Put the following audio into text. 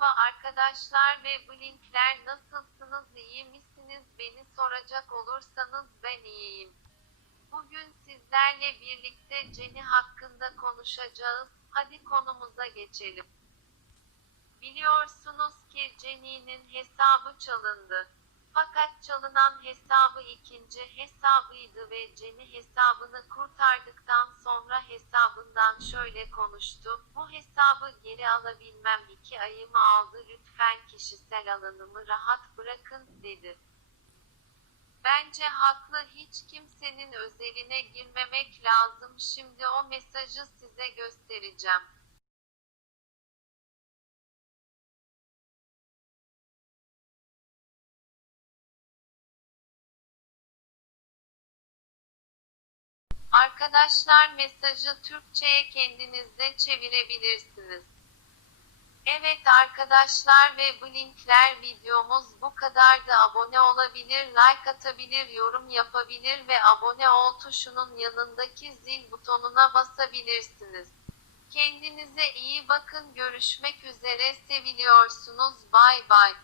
Merhaba arkadaşlar ve Blinkler nasılsınız iyi misiniz beni soracak olursanız ben iyiyim. Bugün sizlerle birlikte Jenny hakkında konuşacağız. Hadi konumuza geçelim. Biliyorsunuz ki Jenny'nin hesabı çalındı. Fakat çalınan hesabı ikinci hesabıydı ve Jenny hesabını kurtardıktan sonra hesabından şöyle konuştu. Bu hesabı geri alabilmem iki ayımı aldı lütfen kişisel alanımı rahat bırakın dedi. Bence haklı hiç kimsenin özeline girmemek lazım. Şimdi o mesajı size göstereceğim. Arkadaşlar mesajı Türkçe'ye kendiniz de çevirebilirsiniz. Evet arkadaşlar ve Blinkler videomuz bu kadardı. Abone olabilir, like atabilir, yorum yapabilir ve abone ol tuşunun yanındaki zil butonuna basabilirsiniz. Kendinize iyi bakın. Görüşmek üzere. Seviliyorsunuz. Bay bay.